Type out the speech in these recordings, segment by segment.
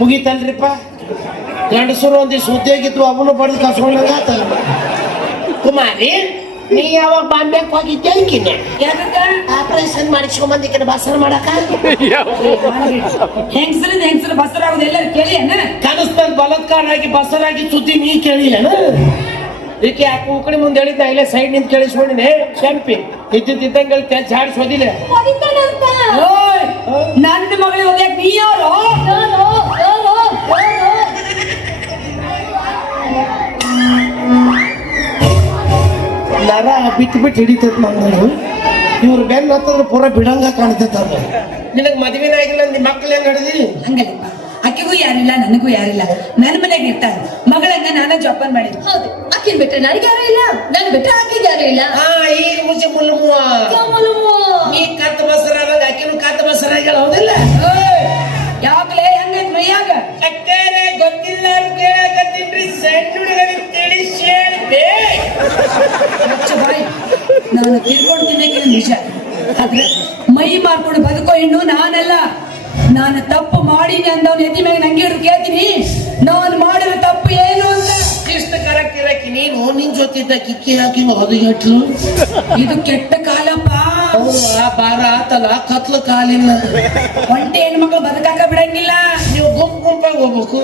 ಮುಗೀತಲ್ರಿಪ್ಪ. ಗಂಡಸರು ಒಂದಿವ್ಸ ಉದ್ಯೋಗಿತ್ತು ಅವನು ಬಡ್ದು ಕಸ್ಕೊಂಡಂಗಾತ. ಕುಮಾರಿ, ನೀ ಯಾವಾಗ ಬಾಂಬೆಗೆ ಹೋಗಿದ್ದೆ? ಆಪರೇಷನ್ ಮಾಡಿಸ್ಕೊಂಬಂದಿಕ್ಕೆ ಬಸರ್ ಮಾಡಕ ಹೆಂಗಸರು ಬಸರಾಗೋದು ಎಲ್ಲರೂ ಕೇಳಿ ಕನಸ್ದಲ್ಲಿ ಬಲತ್ಕಾರಾಗಿ ಬಸರಾಗಿ ಸುದ್ದಿ ನೀ ಕೇಳಿ ಈಕೆ ಆ ಕೂಕಡಿ ಮುಂದೆ ಹೇಳಿದ್ದ ಇಲ್ಲೇ ಸೈಡ್ ನಿಂತ ಕೇಳಿಸ್ಕೊಂಡಿನಿ. ಕೆಂಪಿ ಇದ್ದಂಗೆ ಜಾಡಿಸೋದಿಲ್ಲ. ನನ್ನ ಮಗಳಿಗೆ ಓದ್ಯಾಕ ನೀ ಯಾರು? ನರ ಬಿಟ್ಟು ಹಿಡಿತೈತ್ ಮಂಗಳು. ಇವ್ರ ಬೆನ್ನ ಹತ್ತಂದ್ರೆ ಪೂರ ಬಿಡಂಗ ಕಾಣ್ತೈತ. ನಿನಗ್ ಮದುವೆನ ಆಗಿಲ್ಲ, ನಿಮ್ಮ ಮಕ್ಳು ಏನ್ ನಡೆದಿ? ಹಂಗಲ್ಲಪ್ಪ, ಅಕ್ಕಿಗೂ ಯಾರಿಲ್ಲ ನನಗೂ ಯಾರಿಲ್ಲ. ನನ್ನ ಮನೆಗೆ ಇರ್ತಾಳೆ ಮಗಳನ್ನ ನಾನ ಜೋಪಾನ್ ಮಾಡಿದ್. ಹೌದು, ಅಕ್ಕಿನ ಬಿಟ್ರೆ ನನಗೆ ಯಾರು ಇಲ್ಲ, ನನ್ ಬಿಟ್ರೆ ಅಕ್ಕಿಗೆ ಯಾರು ಇಲ್ಲ. ಈಗ ಮುಂಚೆ ಮುಲ್ಲುಮುವ ನೀ ಕತ್ತ ಬಸರಾಗ ಅಕ್ಕಿನೂ ಕತ್ತ ಬಸರಾಗ್ಯಾಳ. ಹೌದಿಲ್ಲ? ಯಾವಾಗಲೇ ಹಂಗೈತ್ ಮೈಯಾಗ ಅಕ್ಕರೆ ಗೊತ್ತಿಲ್ಲ ಕೇಳಕತ್ತೀನ್ರಿ. ಸಣ್ಣ ಹುಡುಗರಿಗೆ ತಿಳಿಸಿ ಹೇಳ್ಬೇ. ನಾನು ತಿರ್ಕೊಂಡು ತಿನ್ನಕ್ಕೆ ನಿಜ, ಆದ್ರೆ ಮೈ ಮಾರ್ಕೊಂಡು ಬದುಕೋ ಹೆಣ್ಣು ನಾನಲ್ಲ. ನಾನು ತಪ್ಪು ಮಾಡೀನಿ ಅಂದವನು ಎದಿ ಮೇಲೆ ನಂಗೆ ಹಿಡಿದು ಕೇಳ್ತೀನಿ, ನಾನು ಮಾಡಿರೋ ತಪ್ಪು ಏನು ಅಂತ. ಇಷ್ಟ ಕರೆಕ್ಟ್ ಇರಕ್ಕೆ ನೀನು ನಿನ್ ಜೊತಿದ್ದ ಕಿಕ್ಕಿ ಹಾಕಿ ಹೊದಗೆಟ್ಲು. ಇದು ಕೆಟ್ಟ ಕಾಲಪ್ಪ. ಬಾರ ಆತಲ್ಲ, ಕತ್ಲು ಕಾಲಿಲ್ಲ. ಒಂಟೆ ಹೆಣ್ಮಕ್ಳು ಬದುಕಾಕ ಬಿಡಂಗಿಲ್ಲ. ನೀವು ಗುಂಪಾಗಿ ಹೋಗ್ಬೇಕು.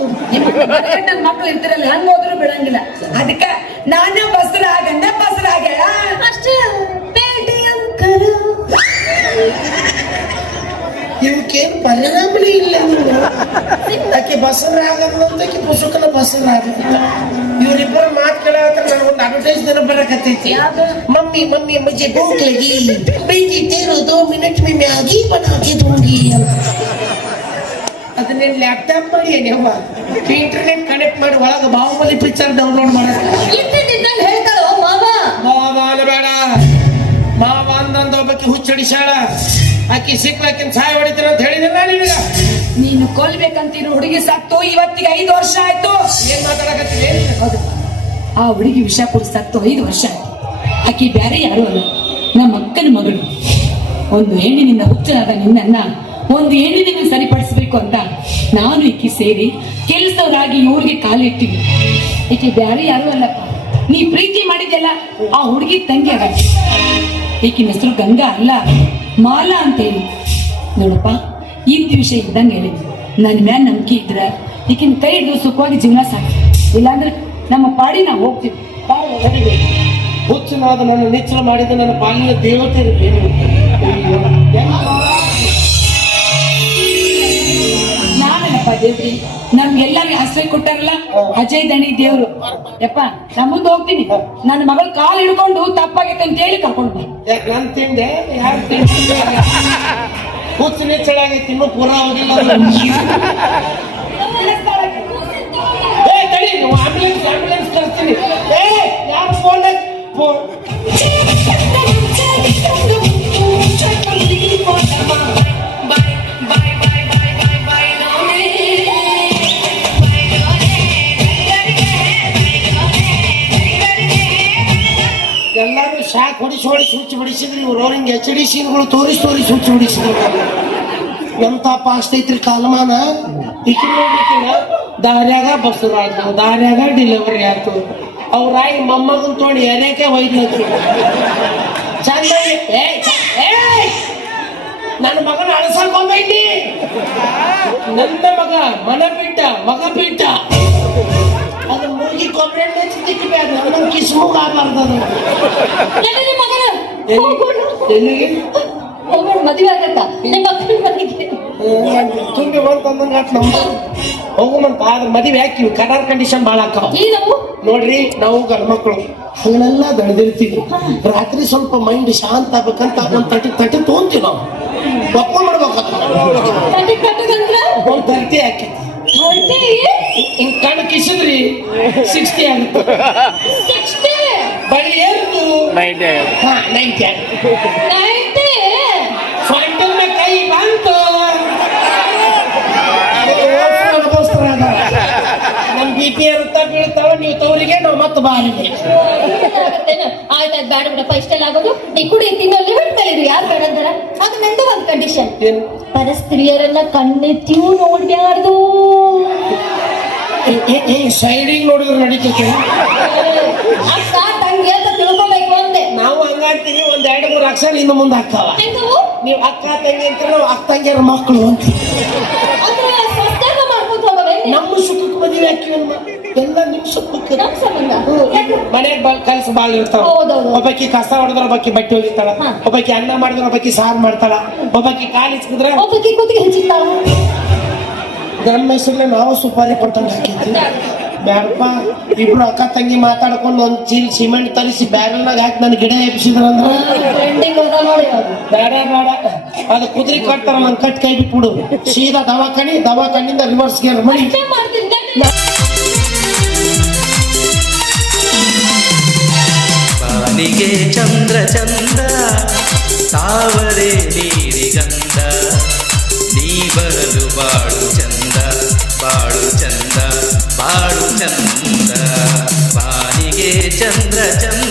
ನನ್ನ ಮಕ್ಳು ಇರ್ತಿರಲ್ಲ, ಹಂಗ ಹೋದ್ರು ಬಿಡಂಗಿಲ್ಲ. ಅದಕ್ಕ ನಾನೇ ಬಸರಾಗಂದ ಬಸರಾಗ್ಯಾಳ ಅಷ್ಟೇ. ಬೇಟೆಯಂಕರು ಇವಕ್ಕೇನು ಪರಿಣಾಮನೇ ಇಲ್ಲ. ಆಕೆ ಬಸರಾಗದಂತಕ್ಕೆ ಪುಸ್ತಕನ ಬಸರಾಗಲ್ಲ. ಇವ್ರಿಬ್ಬರು ಮಾತು ಕೇಳತ್ತ ನನಗೊಂದು ಅಡ್ವರ್ಟೈಸ್ ದಿನ ಬರಕತ್ತೈತಿ. ಮಮ್ಮಿ ಮಮ್ಮಿ ಮುझे भूख लगी, बेटी तेरे 2 मिनट में मैगी बना के दूंगी. ಅದನ್ನ ಲ್ಯಾಪ್ಟಾಪ್ ಮಾಡಿ ಏನವ್ವ ಇಂಟರ್ನೆಟ್ ಕನೆಕ್ಟ್ ಮಾಡಿ ಒಳಗೆ ಬಾಹುಬಲಿ ಪಿಕ್ಚರ್ ಡೌನ್ಲೋಡ್ ಮಾಡಕ್ಕೆ ಇಂಟರ್ನೆಟ್ ಹೇಳ್ತಾರೋ ಮಾವ. ಮಾವ ಬೇಡ, ಮಾವ ಅಂದಂದ ಒಬ್ಬಕ್ಕೆ ಹುಚ್ಚಡಿಸಾಳ. ಆಕಿ ಸಿಕ್ಲಾಕಿನ ಸಹಾಯ ಹೊಡಿತಾರ ಅಂತ ಹೇಳಿದಿಲ್ಲ ನಿನಗ. ನೀನು ಕೊಲ್ಬೇಕಂತಿರೋ ಹುಡುಗಿ ಸತ್ತು ಇವತ್ತಿಗೆ 5 ವರ್ಷ ಆಯ್ತು. ಏನ್ ಮಾತಾಡಕತ್ತೀನಿ? ಹೌದು, ಆ ಹುಡುಗಿ ವಿಷ ಕುಡಿದು ಸತ್ತು 5 ವರ್ಷ ಆಯ್ತು. ಆಕಿ ಬ್ಯಾರೆ ಯಾರು ಅಲ್ಲ, ನಮ್ಮ ಅಕ್ಕನ ಮಗಳು. ಒಂದು ಹೆಣ್ಣಿನಿಂದ ಹುಚ್ಚನಾದ ನಿನ್ನನ್ನ ಒಂದು ಹೆಣ್ಣಿನಿಂದ ಸರಿಪಡಿಸಬೇಕು ಅಂತ ನಾನು ಈಕಿ ಸೇರಿ ಕೆಲಸದವರಾಗಿ ಇವ್ರಿಗೆ ಕಾಲಿಟ್ಟಿವಿ. ಈಕೆ ಬ್ಯಾರೆ ಯಾರು ಅಲ್ಲಪ್ಪ, ನೀ ಪ್ರೀತಿ ಮಾಡಿದ್ಯಲ್ಲ ಆ ಹುಡುಗಿ ತಂಗಿ ಆಗ. ಈಕಿನ ಹೆಸರು ಗಂಗಾ ಅಲ್ಲ, ಮಾಲಾ ಅಂತ ಹೇಳಿ. ನೋಡಪ್ಪ, ಇದ್ದ ವಿಷಯ ಇದ್ದಂಗೆ ಹೇಳಿ, ನನ್ನ ಮ್ಯಾಲ ನಂಬಿಕೆ ಇದ್ರ ಈಕಿನ ಕೈ ಹಿಡಿದು ಸುಖವಾಗಿ ಜೀವನ ಸಾಕು. ಇಲ್ಲಾಂದ್ರೆ ನಮ್ಮ ಪಾಡಿ ನಾವು ಹೋಗ್ತೀವಿ. ಹುಚ್ಚನಾದ ನನ್ನ ನಿಚ್ಚಳ ಮಾಡಿದ ನನ್ನ ಪಾಲಿನ ದೇವತೆ ನಾನಪ್ಪ ದೇವ್ರಿ, ನಮ್ಗೆಲ್ಲರಿಗೆ ಆಶ್ರಯ ಕೊಟ್ಟಾರಲ್ಲ ಅಜಯ್ ದಣಿ ದೇವ್ರು. ಯಪ್ಪ, ನಾ ಮುಂದೆ ಹೋಗ್ತೀನಿ. ನನ್ನ ಮಗಳ ಕಾಲು ಹಿಡ್ಕೊಂಡು ತಪ್ಪಾಗೈತೆ ಅಂತ ಹೇಳಿ ಕರ್ಕೊಂಡು ಯಾಕೆ ನನ್ ತಿಂದೆ? ಯಾರು ತಿಂದೆ? ಹುಚ್ಚು ನಿಚ್ಚಳ ಆಗೈತಿ, ಇನ್ನೂ ಪೂರ ಹೋಗಿಲ್ಲ. ತಡಿ, ಆಂಬುಲೆನ್ಸ್ ಕಳಿಸ್ತೀನಿ. ಯಾರು ಫೋನ್ ಎಲ್ಲರೂ ಶಾಕ್ ಹೊಡಿಸಿ ಸುಚ್ಚಿ ಬಿಡಿಸಿದ್ರಿ. ಇವ್ರು ಅವ್ರಿಗೆ HD ಸೀನ್ಗಳು ತೋರಿಸಿ ಸುಚ್ಚಿ ಬಿಡಿಸಿದ್ರು. ಎಂತ ಪಾಸ್ಟ್ ಐತ್ರಿ ಕಾಲಮಾನ. ದಾರ್ಯಾಗ ಬಸರಾಯ್ತು, ದಾರ್ಯಾಗ ಡೆಲಿವರಿ ಆಯ್ತು. ಅವ್ರಾಯಿ ಮೊಮ್ಮಗನ್ ತೊಗೊಂಡು ಎರೆಕೆ ಒಯ್ದ್ಲತ್ರು. ಚಂದಾಗಿ ನನ್ನ ಮಗನ ಅಳಸಕ್ ಹೋಗ್ಬೇಡಿ. ನನ್ನ ಮಗ ಮನ ಬಿಟ್ಟ, ಮಗ ಬಿಟ್ಟ. ಅದು ಮುರುಗಿ ಕೊಬ್ಬರಿ ತಿಕ್ಕಿಬ್ಯಾಡ, ನನ್ನ ಕಿಸ್ಮುಗ ಆಗಬಾರ್ದು. ಎಲ್ಲಿಗೆ ಮದುವೆ ಆಗತ್ತ ತುಂಬಿ ಬಂತಂದಂಗ ಹೋಗುಮಂತ. ಆದ್ರೆ ಮದುವೆ ಹಾಕಿವಿ, ಕಲರ್ ಕಂಡೀಷನ್ ಭಾಳ ಹಾಕವ. ನೋಡ್ರಿ, ನಾವು ಗಂಡ್ಮಕ್ಳು ಹಗಲೆಲ್ಲ ದಣದಿರ್ತೀವಿ. ರಾತ್ರಿ ಸ್ವಲ್ಪ ಮೈಂಡ್ ಶಾಂತ ಆಗ್ಬೇಕಂತ ಒಂದ್ ತಟಿ ತೊಗೊಂತೀವಿ. ನಾವು ಒಪ್ಪ ಮಾಡ್ಬೇಕಂತ ಒಂದ್ 30 ಹಾಕಿ ಹಿಂಗ್ ಕಣ್ಣು ಕಿಸಿದ್ರಿ 60 ಆಗುತ್ತೆ. ಬಳಿ ಏನು 90 ಸೊಂಟದ ಕೈ ಬಂತು. ನಮ್ BP ಇರುತ್ತಾ ಬೀಳ್ತಾವ. ನೀವು ತವರಿಗೆ, ನಾವು ಮತ್ತೆ ಬಾರಿಗೆ. ಆಯ್ತಾಯ್ತು, ಬೇಡ ಬಿಡಪ್ಪ, ಇಷ್ಟೆಲ್ಲ ಆಗೋದು. ನೀ ಕುಡಿ ತಿನ್ನೋಲ್ಲಿ ಹೇಳ್ತಾ ಇದ್ರಿ, ಯಾರು ಬೇಡ ಅಂತಾರ? ಅದು ನಂದು ಒಂದು ಕಂಡೀಷನ್. ಏನು ಪರಸ್ತ್ರೀಯರೆಲ್ಲ ಕಣ್ಣೆತ್ತಿಯೂ ನೋಡ್ಬ್ಯಾರ್ದು. ಸೈಡಿಗೆ ನೋಡಿದ್ರೆ ನಡೀತೈತೆ. ಅಕ್ಕ ತಂಗಿ ಅಂತ ತಿಳ್ಕೊಬೇಕು ಅಂದೆ. ನಾವು ಹಂಗಾಡ್ತೀವಿ, ಒಂದ್ 2-3 ಅಕ್ಷರ ಇನ್ನು ಮುಂದೆ ಹಾಕವ. ಹೆಂಗವು? ನೀವು ಅಕ್ಕ ತಂಗಿ ಅಂತ ನಾವು ಅಕ್ಕ ತಂಗಿಯರ ಮಕ್ಕಳು ಅಂತ. ಅಂದ್ರೆ ಸಂಸ್ಕಾರ ಮಾಡ್ಕೊಂತ ಹೋಗವೆ. ನಮ್ಮ ಸುಖಕ್ಕೆ ಮದುವೆ ಹಾಕಿವಲ್ಮ, ಎಲ್ಲ ನಿಮ್ ಸುಖಕ್ಕೆ. ನಮ್ ಸಂಬಂಧ. ಮನೆಗೆ ಕೆಲಸ ಬಾಳ ಇರ್ತಾವ. ಹೌದೌದು. ಒಬ್ಬಾಕಿ ಕಸ ಹೊಡೆದ್ರ ಒಬ್ಬಾಕಿ ಬಟ್ಟೆ ಹೋಗಿರ್ತಾಳ, ಒಬ್ಬಾಕಿ ಅನ್ನ ಮಾಡಿದ್ರ ಒಬ್ಬಾಕಿ ಸಾರು ಮಾಡ್ತಾಳ, ಒಬ್ಬಾಕಿ ಕಾಲು ಇಚ್ಕಿದ್ರ ಒಬ್ಬಕಿ ಕೂತಿಗೆ ಹಚ್ಚಿರ್ತಾಳ. ನಮ್ಮ ಹೆಸರ್ಲೆ ನಾವು ಸುಪಾರಿ ಕೊಟ್ಟಂಗೆ ಹಾಕಿದ್ವಿ. ಬ್ಯಾಡಪ್ಪ, ಇಬ್ರು ಅಕ್ಕ ತಂಗಿ ಮಾತಾಡ್ಕೊಂಡು ಒಂದ್ ಚೀಲ ಸಿಮೆಂಟ್ ತರಿಸಿ ಬ್ಯಾರಲ್ನಾಗ ಹಾಕಿ ನನ್ನ ಗಿಡ ಎಬ್ಸಿದ್ರಂದ್ರ ಟ್ರೆಂಡಿಂಗ್ ಅದ ನೋಡಿ ಅದು. ಬೇಡ ಬೇಡ, ಅದು ಕುದುರೆ ಕಟ್ತಾರ, ನನ್ ಕಟ್ ಕೈ ಬಿಟ್ಬಿಡು. ಸೀದಾ ದವಾಖಾನಿಂದ ರಿವರ್ಸ್ ಗೇರ್ ಮಾಡಿ. ಅಷ್ಟೇ ಮಾಡ್ತೀನಿ. ಬಾನಿಗೆ ಚಂದ್ರ ಚಂದ, ತಾವರೆ ನೀರಿಗಂಧ, ನೀ ಬರಲು ಬಾಳು ಚಂದ, ಬಾಳು ಚಂದ, ಬಾಳು ಚಂದ. ಬಾನಿಗೆ ಚಂದ್ರ ಚಂದ.